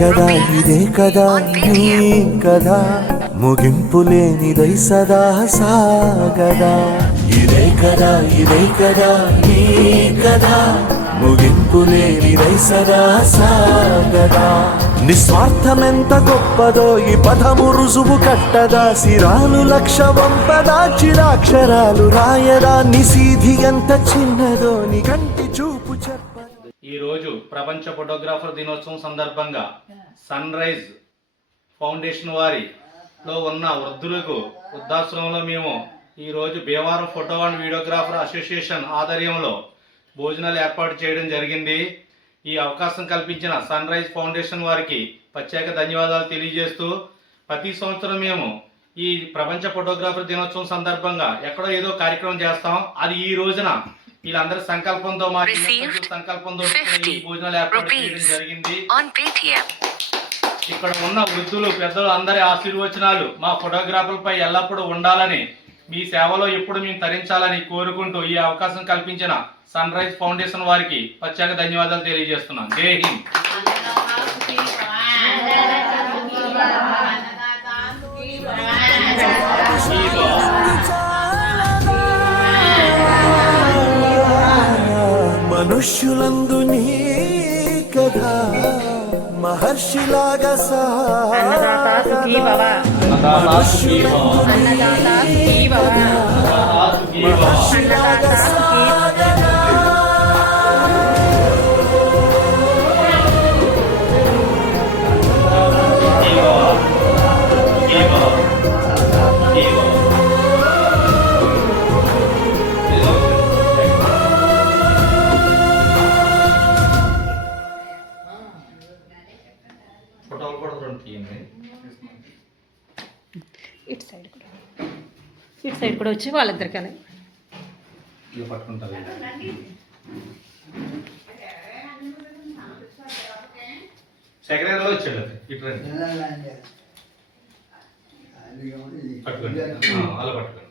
కదా ఇదే కదా నీ కదా ముగింపు లేనిదై సదా సాగదా ఇదే కదా నీ కదా ముగింపు లేనిదై సదా సాగదా నిస్వార్థమెంత గొప్పదో ఈ పదము రుజువు కట్టదా సిరాలు లక్ష వంపదా చిరాక్షరాలు రాయదా నిసీధి ఎంత చిన్నదో నీ కంటి చూపు చెప్పదా. ఈ రోజు ప్రపంచ ఫోటోగ్రాఫర్ దినోత్సవం సందర్భంగా సన్ రైజ్ ఫౌండేషన్ వారిలో ఉన్న వృద్ధులకు వృద్ధాశ్రమంలో మేము ఈరోజు Bhimavaram photo and videographer association ఆధ్వర్యంలో భోజనాలు ఏర్పాటు చేయడం జరిగింది. ఈ అవకాశం కల్పించిన సన్ రైజ్ ఫౌండేషన్ వారికి ప్రత్యేక ధన్యవాదాలు తెలియజేస్తూ ప్రతి సంవత్సరం మేము ఈ ప్రపంచ ఫోటోగ్రాఫర్ దినోత్సవం సందర్భంగా ఎక్కడో ఏదో కార్యక్రమం చేస్తాం. అది ఈ రోజున వీళ్ళందరి సంకల్పంతో సంకల్పంతో ఈ భోజనాలు ఏర్పాటు చేయడం జరిగింది. ఇక్కడ ఉన్న వృద్ధులు పెద్దలు అందరి ఆశీర్వచనాలు మా ఫోటోగ్రాఫర్లపై ఎల్లప్పుడూ ఉండాలని మీ సేవలో ఎప్పుడు మేము తరించాలని కోరుకుంటూ ఈ అవకాశం కల్పించిన సన్ రైజ్ ఫౌండేషన్ వారికి ప్రత్యేక ధన్యవాదాలు తెలియజేస్తున్నాను. జై హింద్. మనుష్యులందు నీ కదా మహర్షిలాగా ఇటు సైడ్ కూడా వచ్చి వాళ్ళిద్దరికి అలా పట్టుకుంటారు. సెక్రటరీలో వచ్చాడు ఇటు రండి. పట్టుకోండి అలా పట్టుకోండి.